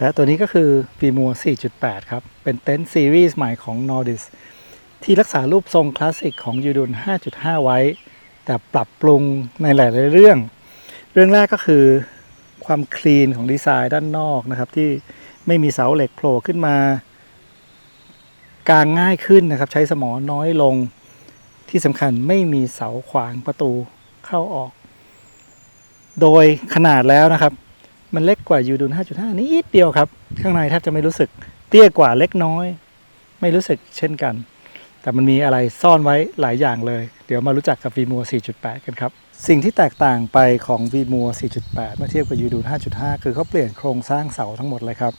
และตัวนี้ก็คือ v m o 4.8 ครับ เป็นเต็นท์ซีรีส์ใหม่ของ Nordis ที่รักษารูปทรงคลาสสิกของยูดุน5.5 ไว้ แต่ปรับปรุงในหลาย ๆ เรื่อง เรื่องแรกก็คือความคลีนของดีไซน์ด้านนอกนะครับ ที่ไม่มีเสาเหล็กโผล่ขึ้นมากางง่ายขึ้นนะครับ ใช้สมอน้อยลงที่สำคัญไม่มีเสาขวางประตูเข้าออก โดยขนาดแล้วนะครับ มันเล็กกว่ายูดุน5.5 นิดเดียวครับ ข้างในแทบจะไม่รู้สึกเตี้ยกว่าเล็กน้อย ไม่รู้สึกเช่นกัน แต่มันมีอะไรซ่อนไว้หลายอย่างเลย เดี๋ยวมารู้จักกับ v m o 4.8 กันครับ สิ่งที่แตกต่างไปของ v m o 4.8 เมื่อเทียบกับ u d u 5.5 คือเขาเปลี่ยนโครงสร้างเสาทั้งหมดเลยครับ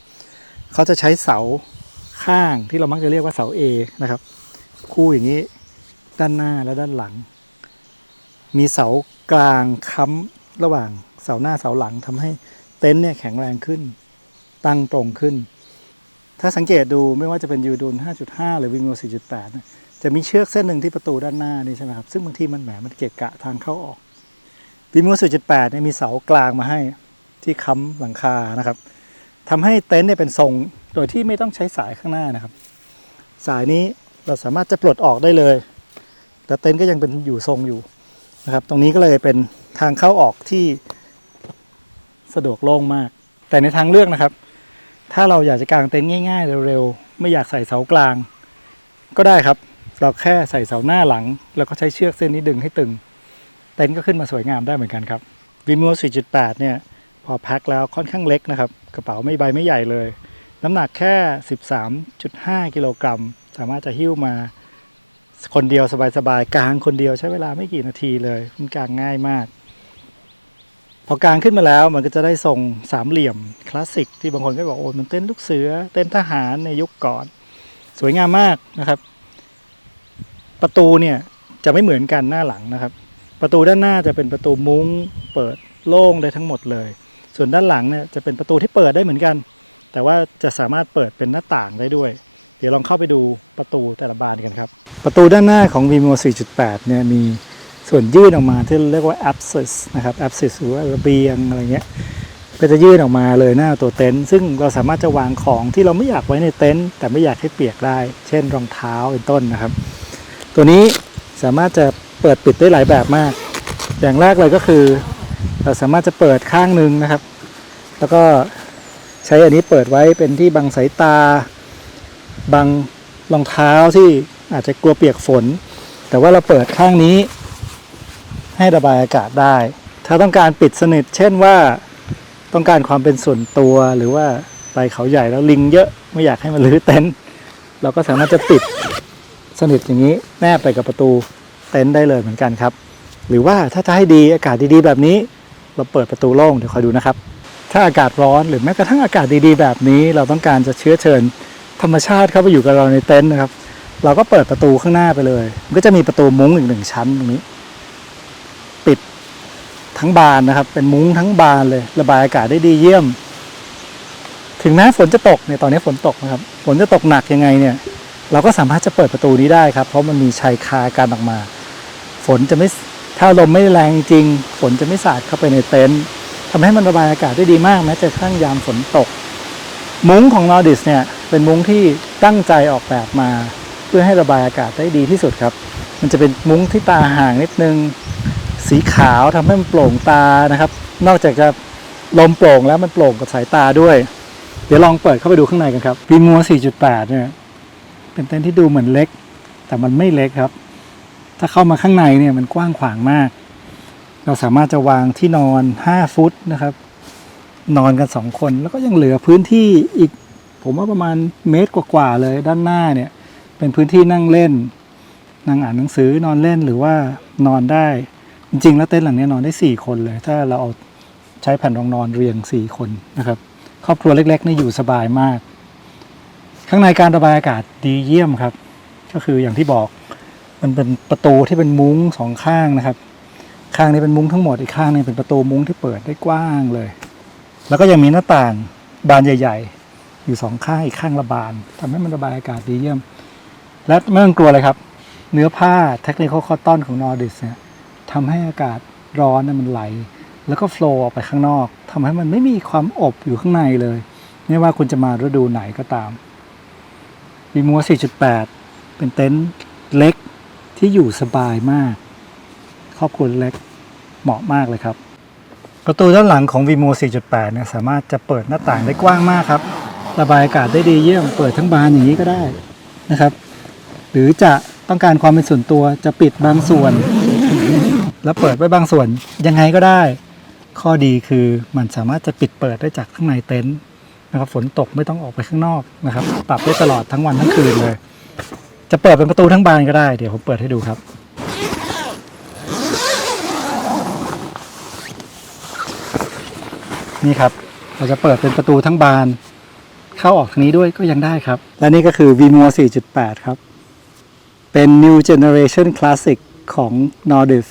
เขาจะใช้เสาข้างที่เรามักจะเรียกว่าเสา A นะครับ คู่อย่างนี้ด้านหน้าและด้านหลัง มีเสากลางค้ำระหว่างเสาหน้าเสาหลังทำให้ เต็นท์เนี่ยแข็งแรงขึ้น ตั้งตรงขึ้น ถ้าสังเกตดูไม่ว่าจะเป็นยูดูน5.5 หรือวิงโก4.8 จะมีเชือกเส้นหนึ่งที่ประตูด้านหน้านี่ใช่ไหมครับ ซึ่งบางทีมันแหมมันเกะกะทางเข้าออกวิงโก4.8เนี่ยมีเสากลางมาให้ที่ค้ำหลังคานะครับทำให้เต็นท์เนี่ยเป็นทรงโดยที่ไม่ต้องใช้สายข้างหน้านะครับ สายนี้เราสามารถจะปลดออกได้เลย แต่เต็นท์ก็ยังเป็นอยู่ทรงอยู่นะครับ ตรงนี้ก็เลยเป็นทางเข้าออกที่ สะดวกโล่งมาก แต่ในทางเลือกนะครับ ถ้าเราอยากจะกางเต็นท์ง่าย ๆ เร็วๆ ไม่อยากใส่เสากลาง ก็ได้ครับ เราแค่ใส่เสาหน้าหลัง แล้วก็ใช้เชือกเส้นนี้ดึงให้ตึง เต็นท์ก็ขึ้นมาสวยงามได้เหมือนกันครับวิม o 4.8 เนี่ย พอแพ็คแล้วค่อนข้างเล็กนะครับ กระเป๋าไม่ใบไม่ใหญ่เลย น้ำหนักแค่ 13.5 กิโลกรัม สามารถจะหิ้วมาคนเดียวสบายๆกลางคนเดียวใช้เวลาไม่กี่นาทีเลยมันกลางง่ายมาก พอกลางขึ้นมาแล้วมันก็จะได้ทรงสามเหลี่ยมคลาสสิกที่บางคนก็บอกโอ้มันเต้นลูกเสือ เต้นทหารในยุคก่อน สวยงามมากนะครับ ประตูเนี่ยจะไม่เหมือนกันหน้าหลังนะครับ ประตูด้านหน้าจะเป็นประตูมุ้งเปิดโล่งได้ทั้งหมดเลย ส่วนด้านหลังเนี่ยจะเป็นประตูที่เปิดได้เหมือนกัน แต่ว่าจะสามารถเปิดเป็นหน้าต่างได้ด้วย เดี๋ยวลองเข้าไปดูประตูแต่ละบานกันครับ ประตูด้านหน้าของ Vimo 4.8 เนี่ยมี ส่วนยื่นออกมาที่เรียกว่า abscess นะครับ abscess หรือว่าระเบียงอะไรเงี้ยก็จะยื่นออกมาเลยหน้าตัวเต็นท์ซึ่งเราสามารถจะวางของที่เราไม่อยากไว้ในเต็นท์แต่ไม่อยากให้เปียกได้ เช่นรองเท้าเป็นต้นนะครับ ตัวนี้สามารถจะเปิดปิดได้หลายแบบมาก อย่างแรกเลยก็คือ เราสามารถจะเปิดข้างหนึ่งนะครับ แล้วก็ใช้อันนี้เปิดไว้เป็นที่บังสายตา บังรองเท้าที่อาจจะกลัวเปียกฝน แต่ว่าเราเปิดข้างนี้ ให้ระบายอากาศได้ ถ้าต้องการปิดสนิท เช่นว่าต้องการความเป็นส่วนตัวหรือว่าไปเขาใหญ่แล้วลิงเยอะไม่อยากให้มันรื้อเต็นท์เราก็สามารถจะปิดสนิทอย่างนี้แนบไปกับประตูเต็นท์ได้เลยเหมือนกันครับ หรือว่าถ้าจะให้ดีอากาศดีๆ แบบนี้ เราเปิดประตูโล่งเดี๋ยวคอยดูนะครับ ถ้าอากาศร้อนหรือแม้กระทั่งอากาศดีๆ แบบนี้ เราต้องการจะเชื้อเชิญธรรมชาติเข้าไปอยู่กับเราในเต็นท์นะครับ เราก็เปิดประตูข้างหน้าไปเลย มันก็จะมีประตูมุ้งอีกหนึ่งชั้นตรงนี้ ทั้งบานนะครับ เป็นมุ้งทั้งบานเลย ระบายอากาศได้ดีเยี่ยม ถึงแม้ฝนจะตกเนี่ยตอนนี้ฝนตกนะครับ ฝนจะตกหนักยังไงเนี่ย เราก็สามารถจะเปิดประตูนี้ได้ครับ เพราะมันมีชายคาการออกมา ฝนจะไม่ถ้าลมไม่แรงจริง ฝนจะไม่สาดเข้าไปในเต็นท์ทำให้มันระบายอากาศได้ดีมากแม้จะข้างยามฝนตก มุ้งของนอร์ดิสเนี่ยเป็นมุ้งที่ตั้งใจออกแบบมา เพื่อให้ระบายอากาศได้ดีที่สุดครับ มันจะเป็นมุ้งที่ตาห่างนิดนึง สีขาวทำให้มันโปร่งตานะครับ นอกจากจะลมโปร่งแล้วมันโปร่งกับสายตาด้วย เดี๋ยวลองเปิดเข้าไปดูข้างในกันครับปีมัว 4.8 เนี่ย เป็นเต็นท์ที่ดูเหมือนเล็ก แต่มันไม่เล็กครับ ถ้าเข้ามาข้างในเนี่ยมันกว้างขวางมาก เราสามารถจะวางที่นอน 5 ฟุตนะครับ นอนกัน 2 คนแล้วก็ยังเหลือพื้นที่อีก ผมว่าประมาณเมตรกว่าๆเลยด้านหน้าเนี่ย เป็นพื้นที่นั่งเล่นนั่งอ่านหนังสือนอนเล่นหรือว่านอนได้ จริงๆแล้วเต็นท์หลังนี้นอนได้ 4 คนเลย ถ้าเราเอาใช้แผ่นรองนอนเรียง 4 คนนะครับ ครอบครัวเล็กๆนี่อยู่สบายมาก ข้างในการระบายอากาศดีเยี่ยมครับ ก็คืออย่างที่บอกมันเป็นประตูที่เป็นมุ้งสองข้างนะครับ ข้างนี้เป็นมุ้งทั้งหมดอีกข้างนึงเป็นประตูมุ้งที่เปิดได้กว้างเลย แล้วก็ยังมีหน้าต่างบานใหญ่ ๆ อยู่สองข้างอีกข้างละบานทำให้มันระบายอากาศดีเยี่ยม และไม่ต้องกลัวเลยครับ เนื้อผ้าเทคนิคคอตตอนของนอร์ดิสเนี่ย ทำให้อากาศร้อนเนี่ยมันไหล แล้วก็โฟล์ออกไปข้างนอกทำให้มันไม่มีความอบอยู่ข้างในเลย ไม่ว่าคุณจะมาฤดูไหนก็ตามวีมัว4.8 เป็นเต็นท์เล็กที่อยู่สบายมาก ครอบครัวเล็กเหมาะมากเลยครับ ประตูด้านหลังของ v m o 4.8 เนี่ยสามารถจะเปิดหน้าต่างได้กว้างมากครับ ระบายอากาศได้ดีเยี่ยม เปิดทั้งบานอย่างนี้ก็ได้นะครับ หรือจะต้องการความเป็นส่วนตัวจะปิดบางส่วน แล้วเปิดไว้บางส่วนยังไงก็ได้ ข้อดีคือมันสามารถจะปิดเปิดได้จากข้างในเต็นท์นะครับฝนตกไม่ต้องออกไปข้างนอกนะครับ ปรับได้ตลอดทั้งวันทั้งคืนเลย จะเปิดเป็นประตูทั้งบานก็ได้เดี๋ยวผมเปิดให้ดูครับ นี่ครับเราจะเปิดเป็นประตูทั้งบาน เข้าออกทางนี้ด้วยก็ยังได้ครับ และนี่ก็คือ v m o 4.8 ครับ เป็น New Generation Classic ของ Nordic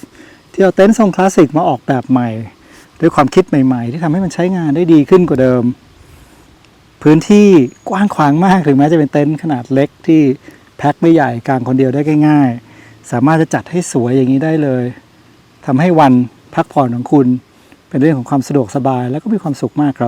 ที่เอาเต็นท์ทรงคลาสสิกมาออกแบบใหม่ ด้วยความคิดใหม่ ๆ ที่ทำให้มันใช้งานได้ดีขึ้นกว่าเดิม พื้นที่กว้างขวางมากถึงแม้จะเป็นเต็นท์ขนาดเล็กที่แพ็คไม่ใหญ่กลางคนเดียวได้ง่าย ๆ สามารถจะจัดให้สวยอย่างนี้ได้เลยทำให้วันพักผ่อนของคุณ เป็นเรื่องของความสะดวกสบาย แล้วก็มีความสุขมากครับ